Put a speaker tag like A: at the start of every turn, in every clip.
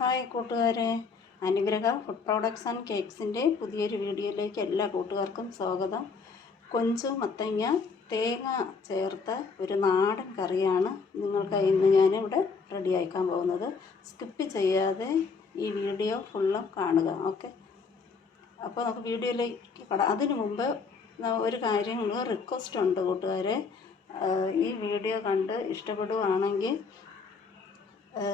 A: Hi കൂട്ടുകാരെ. അനുഗ്രഹം food products and കേക്ക്സിന്റെ പുതിയൊരു വീഡിയോയിലേക്ക് എല്ലാ കൂട്ടുകാർക്കും സ്വാഗതം. കൊഞ്ചു മത്തങ്ങ തേങ്ങ ചേർത്ത ഒരു നാടൻ കറിയാണ് നിങ്ങൾക്ക് ഇന്ന് ഞാനിവിടെ റെഡി ആയിക്കാൻ പോകുന്നത്. സ്കിപ്പ് ചെയ്യാതെ ഈ വീഡിയോ ഫുള്ളും കാണുക ഓക്കെ? അപ്പോൾ നമുക്ക് വീഡിയോയിലേക്ക് കടാം അതിനു മുമ്പ് ഒരു കാര്യം റിക്വസ്റ്റ് ഉണ്ട് കൂട്ടുകാരെ. ഈ വീഡിയോ കണ്ട് ഇഷ്ടപ്പെടുവാണെങ്കിൽ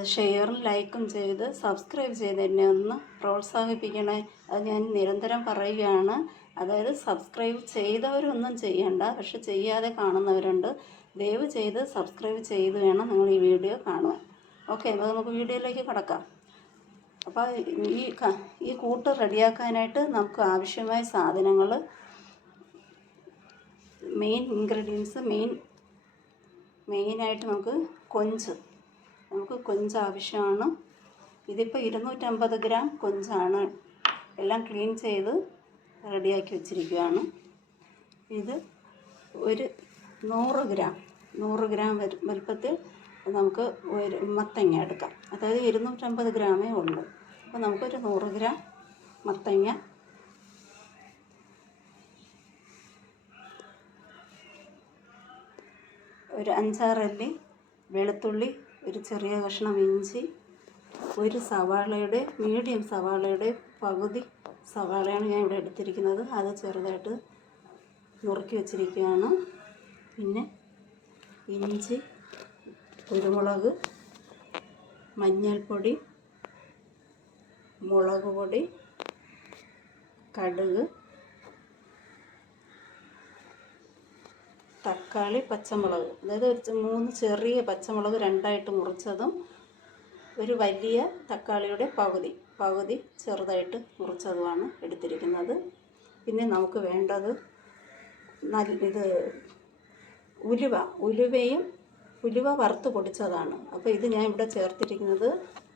A: ഷെയറും ലൈക്കും ചെയ്ത് സബ്സ്ക്രൈബ് ചെയ്ത് എന്നെ ഒന്ന് പ്രോത്സാഹിപ്പിക്കണേ. അത് ഞാൻ നിരന്തരം പറയുകയാണ്. അതായത് സബ്സ്ക്രൈബ് ചെയ്തവരൊന്നും ചെയ്യണ്ട പക്ഷെ ചെയ്യാതെ കാണുന്നവരുണ്ട്. ദയവ് ചെയ്ത് സബ്സ്ക്രൈബ് ചെയ്ത് വേണം നിങ്ങൾ ഈ വീഡിയോ കാണുവാൻ. ഓക്കെ അപ്പോൾ നമുക്ക് വീഡിയോയിലേക്ക് കിടക്കാം. അപ്പോൾ ഈ ഈ കൂട്ട് റെഡിയാക്കാനായിട്ട് നമുക്ക് ആവശ്യമായ സാധനങ്ങൾ മെയിൻ ഇൻഗ്രീഡിയൻസ് മെയിൻ മെയിനായിട്ട് നമുക്ക് കൊഞ്ച് നമുക്ക് കൊഞ്ച് ആവശ്യമാണ് ഇതിപ്പോൾ ഇരുന്നൂറ്റമ്പത് ഗ്രാം കൊഞ്ചാണ്. എല്ലാം ക്ലീൻ ചെയ്ത് റെഡിയാക്കി വെച്ചിരിക്കുകയാണ്. ഇത് ഒരു നൂറ് ഗ്രാം നൂറ് ഗ്രാം വലുപ്പത്തിൽ നമുക്ക് ഒരു മത്തങ്ങ എടുക്കാം. അതായത് ഇരുന്നൂറ്റമ്പത് ഗ്രാമേ ഉള്ളൂ. അപ്പോൾ നമുക്കൊരു നൂറ് ഗ്രാം മത്തങ്ങ ഒരു അഞ്ചാറല്ലി വെളുത്തുള്ളി ഒരു ചെറിയ കഷ്ണം ഇഞ്ചി ഒരു സവാളയുടെ മീഡിയം സവാളയുടെ പകുതി സവാളയാണ് ഞാൻ ഇവിടെ എടുത്തിരിക്കുന്നത്. അത് ചെറുതായിട്ട് നുറുക്കി വെച്ചിരിക്കുകയാണ്. പിന്നെ ഇഞ്ചി കുരുമുളക് മഞ്ഞൾപ്പൊടി മുളക് പൊടി കടുക് തക്കാളി പച്ചമുളക്. അതായത് ഒരു മൂന്ന് ചെറിയ പച്ചമുളക് രണ്ടായിട്ട് മുറിച്ചതും ഒരു വലിയ തക്കാളിയുടെ പകുതി പകുതി ചെറുതായിട്ട് മുറിച്ചതുമാണ് എടുത്തിരിക്കുന്നത്. പിന്നെ നമുക്ക് വേണ്ടത് നല്ല ഇത് ഉലുവ ഉലുവയും ഉലുവ വറുത്ത് പൊടിച്ചതാണ്. അപ്പോൾ ഇത് ഞാൻ ഇവിടെ ചേർത്തിരിക്കുന്നത്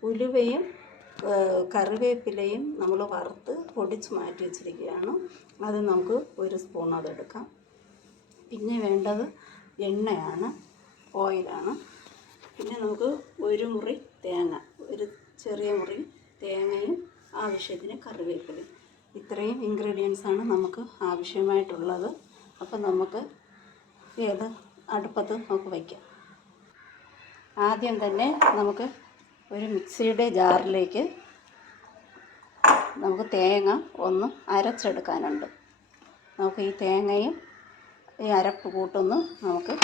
A: ഉലുവയും കറിവേപ്പിലയും നമ്മൾ വറുത്ത് പൊടിച്ച് മാറ്റി വെച്ചിരിക്കുകയാണ്. അത് നമുക്ക് ഒരു സ്പൂൺ അതെടുക്കാം പിന്നെ വേണ്ടത് എണ്ണയാണ് ഓയിലാണ്. പിന്നെ നമുക്ക് ഒരു മുറി തേങ്ങ ഒരു ചെറിയ മുറി തേങ്ങയും ആവശ്യത്തിന് കറിവേപ്പിലയും. ഇത്രയും ഇൻഗ്രീഡിയൻസാണ് നമുക്ക് ആവശ്യമായിട്ടുള്ളത്. അപ്പം നമുക്ക് ഏത് അടുപ്പത്ത് നമുക്ക് വയ്ക്കാം ആദ്യം തന്നെ നമുക്ക് ഒരു മിക്സിയുടെ ജാറിലേക്ക് നമുക്ക് തേങ്ങ ഒന്ന് അരച്ചെടുക്കാനുണ്ട്. നമുക്ക് ഈ തേങ്ങയും ഈ അരപ്പ് കൂട്ടൊന്ന് നമുക്ക്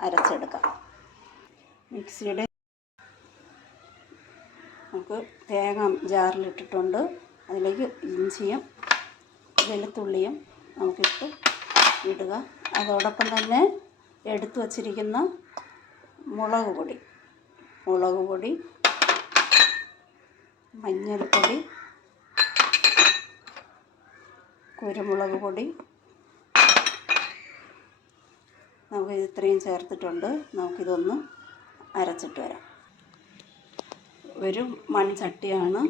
A: അരച്ചെടുക്കാം. മിക്സിയുടെ നമുക്ക് തേങ്ങ ജാറിലിട്ടിട്ടുണ്ട്. അതിലേക്ക് ഇഞ്ചിയും വെളുത്തുള്ളിയും നമുക്കിട്ട് ഇടുക. അതോടൊപ്പം തന്നെ എടുത്തു വച്ചിരിക്കുന്ന മുളക് പൊടി മുളക് പൊടി മഞ്ഞൾപ്പൊടി കുരുമുളക് പൊടി. നമുക്ക് ഇത് ഇത്രയും ചേർത്തിട്ടുണ്ട്. നമുക്കിതൊന്ന് അരച്ചിട്ട് വരാം. ഒരു മൺചട്ടിയാണ്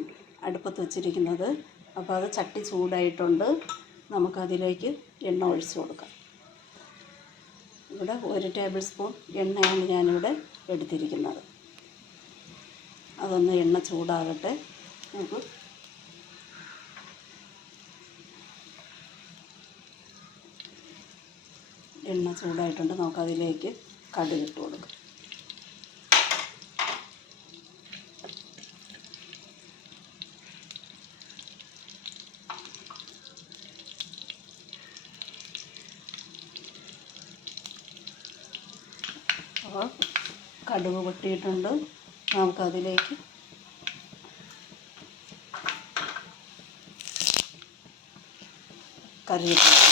A: അടുപ്പത്ത് വച്ചിരിക്കുന്നത്. അപ്പോൾ അത് ചട്ടി ചൂടായിട്ടുണ്ട്. നമുക്കതിലേക്ക് എണ്ണ ഒഴിച്ചു കൊടുക്കാം. ഇവിടെ ഒരു ടേബിൾ സ്പൂൺ എണ്ണയാണ് ഞാനിവിടെ എടുത്തിരിക്കുന്നത്. അതൊന്ന് എണ്ണ ചൂടാകട്ടെ. നമുക്ക് എണ്ണ ചൂടായിട്ടുണ്ട്. നമുക്കതിലേക്ക് കടുക് ഇട്ട് കൊടുക്കാം. അപ്പോൾ കടുക് പൊട്ടിയിട്ടുണ്ട്. നമുക്കതിലേക്ക് കറിവേപ്പില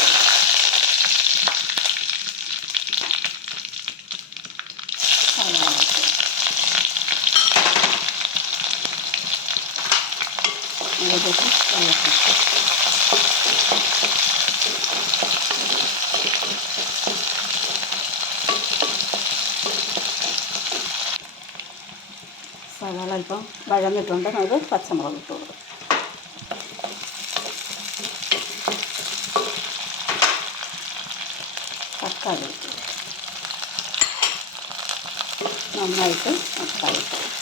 A: അല്പം വഴന്നിട്ടുണ്ട്. നമുക്ക് പച്ചമുളക് ഇട്ട് കൊടുക്കും. തക്കാളി നന്നായിട്ട് തക്കാളി ഇട്ട്.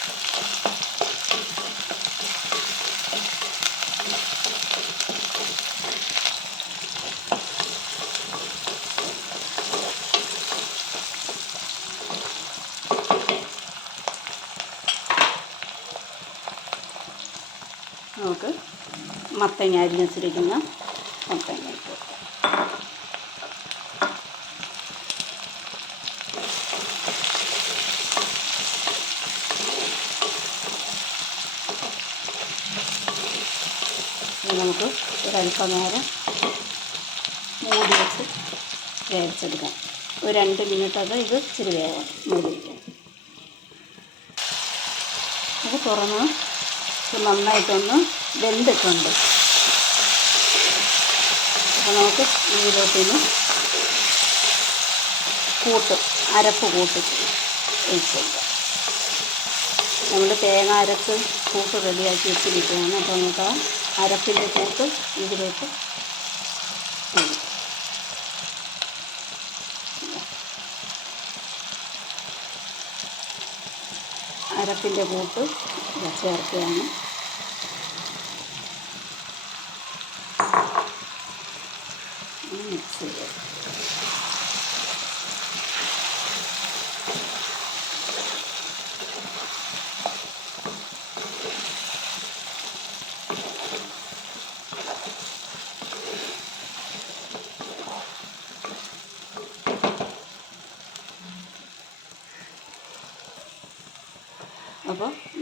A: മത്തങ്ങ അരിഞ്ഞ് വെച്ചിരിക്കുന്ന മത്തങ്ങ ഇട്ട് നമുക്ക് ഒരല്പം നേരം മൂടി വെച്ച് വേവിച്ചെടുക്കാം. ഒരു രണ്ട് മിനിറ്റ് അത് ഇത് ഇച്ചിരി വേഗം മൂടി വയ്ക്കാം ഇത് തുറന്ന് ഇത് നന്നായിട്ടൊന്ന് വെന്തിട്ടുണ്ട്. അപ്പോൾ നമുക്ക് ഇതിലോട്ടൊന്ന് കൂട്ട് അരപ്പ് കൂട്ട് ഒഴിച്ച് കൊടുക്കാം നമ്മൾ തേങ്ങ അരച്ച് കൂട്ട് റെഡിയാക്കി വെച്ചിരിക്കുകയാണ്. അപ്പോൾ നമുക്ക് ആ അരപ്പിന്റെ കൂട്ട് ഇതിലേക്ക് ഇടും. അരപ്പിന്റെ കൂട്ട് ചേർക്കുകയാണ്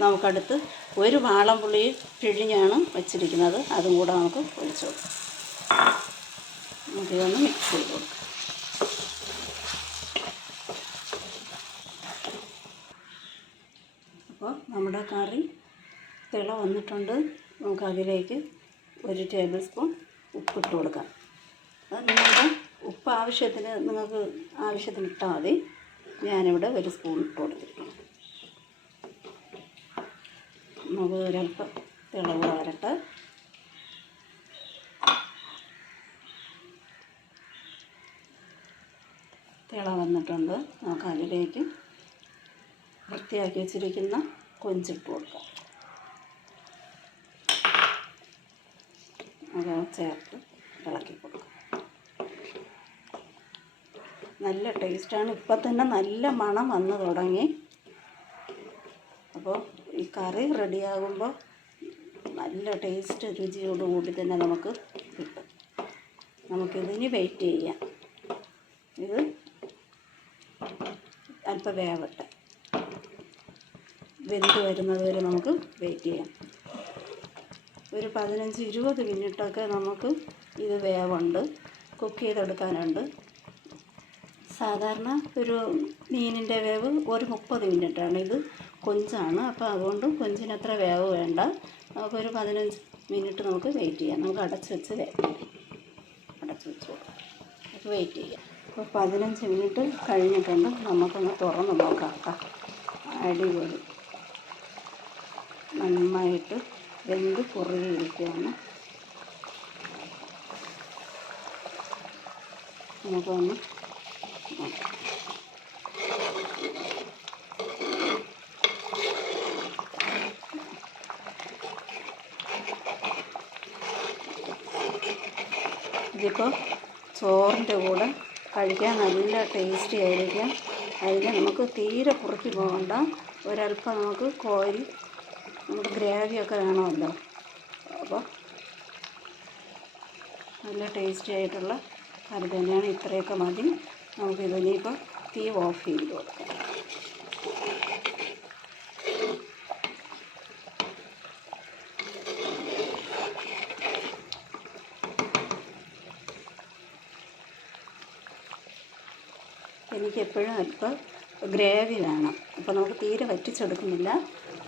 A: നമുക്കടുത്ത് ഒരു വാളം പുളി പിഴിഞ്ഞാണ് വെച്ചിരിക്കുന്നത്. അതും കൂടെ നമുക്ക് ഒഴിച്ചു കൊടുക്കാം. നമുക്കിതൊന്ന് മിക്സ് ചെയ്ത് കൊടുക്കാം. അപ്പോൾ നമ്മുടെ കറി തിള വന്നിട്ടുണ്ട്. നമുക്ക് അതിലേക്ക് ഒരു ടേബിൾ സ്പൂൺ ഉപ്പിട്ട് കൊടുക്കാം. അത് നിങ്ങളുടെ ഉപ്പ് ആവശ്യത്തിന് നിങ്ങൾക്ക് ആവശ്യത്തിന് ഇട്ടാൽ മതി. ഞാനിവിടെ ഒരു സ്പൂൺ ഇട്ട് കൊടുത്തിരിക്കണം നമുക്ക് ഒരല്പം തിളവ് വരട്ടെ. തിള വന്നിട്ടുണ്ട്. നമുക്ക് അതിലേക്ക് വൃത്തിയാക്കി വെച്ചിരിക്കുന്ന കൊഞ്ചിട്ട് കൊടുക്കാം. അത് ചേർത്ത് ഇളക്കി കൊടുക്കാം. നല്ല ടേസ്റ്റാണ് ഇപ്പം തന്നെ നല്ല മണം വന്ന് തുടങ്ങി. അപ്പോൾ ഈ കറി റെഡിയാകുമ്പോൾ നല്ല ടേസ്റ്റ് രുചിയോടുകൂടി തന്നെ നമുക്ക് കിട്ടും. നമുക്കിതിന് വെയിറ്റ് ചെയ്യാം. ഇത് അല്പം വേവട്ടെ. വെന്ത് വരുന്നത് വരെ നമുക്ക് വെയിറ്റ് ചെയ്യാം. ഒരു പതിനഞ്ച് ഇരുപത് മിനിറ്റൊക്കെ നമുക്ക് ഇത് വേവുണ്ട്. കുക്ക് ചെയ്തെടുക്കാനുണ്ട്. സാധാരണ ഒരു മീനിന്റെ വേവ് ഒരു മുപ്പത് മിനിറ്റാണ്. ഇത് കൊഞ്ചാണ്. അപ്പോൾ അതുകൊണ്ട് അത്ര വേവ് വേണ്ട. നമുക്കൊരു പതിനഞ്ച് മിനിറ്റ് നമുക്ക് വെയിറ്റ് ചെയ്യാം. നമുക്ക് അടച്ച് വെച്ച് വേവ് അടച്ച് വെച്ച് നമുക്ക് വെയിറ്റ് ചെയ്യാം. അപ്പോൾ പതിനഞ്ച് മിനിറ്റ് കഴിഞ്ഞിട്ടുണ്ട്. നമുക്കൊന്ന് തുറന്ന് നോക്കാം അടിപൊളി. നന്നായിട്ട് വെന്ത് കുറുകിയിരിക്കുകയാണ് നമുക്കൊന്ന് ഇതിപ്പോൾ ചോറിന്റെ കൂടെ കഴിക്കാൻ നല്ല ടേസ്റ്റി ആയിരിക്കും. അതിന് നമുക്ക് തീരെ കുറുക്കി പോകണ്ട. ഒരല്പം നമുക്ക് കോരി നമുക്ക് ഗ്രേവിയൊക്കെ വേണമല്ലോ. അപ്പോൾ നല്ല ടേസ്റ്റി ആയിട്ടുള്ള കറി തന്നെയാണ്. ഇത്രയൊക്കെ മതി. നമുക്കിതിനിപ്പോൾ തീ ഓഫ് ചെയ്ത് കൊടുക്കാം. എനിക്ക് എപ്പോഴും അല്പം ഗ്രേവി വേണം. അപ്പോൾ നമുക്ക് തീരെ വറ്റിച്ചെടുക്കുന്നില്ല.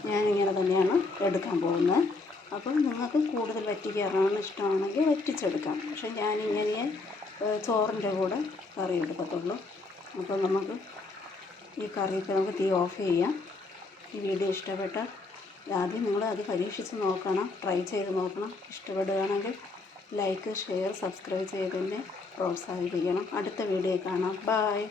A: ഞാനിങ്ങനെ തന്നെയാണ് എടുക്കാൻ പോകുന്നത്. അപ്പം നിങ്ങൾക്ക് കൂടുതൽ വറ്റിക്കാറാണ് ഇഷ്ടമാണെങ്കിൽ വറ്റിച്ചെടുക്കാം. പക്ഷേ ഞാനിങ്ങനെ ചോറിന്റെ കൂടെ കറി എടുക്കത്തുള്ളൂ. അപ്പോൾ നമുക്ക് ഈ കറിയൊക്കെ നമുക്ക് തീ ഓഫ് ചെയ്യാം. ഈ വീഡിയോ ഇഷ്ടപ്പെട്ട ആദ്യം നിങ്ങൾ അത് പരീക്ഷിച്ച് നോക്കണം. ട്രൈ ചെയ്ത് നോക്കണം. ഇഷ്ടപ്പെടുകയാണെങ്കിൽ ലൈക്ക് ഷെയർ സബ്സ്ക്രൈബ് ചെയ്തതിനെ പ്രോത്സാഹിപ്പിക്കണം. അടുത്ത വീഡിയോ കാണാം. ബായ്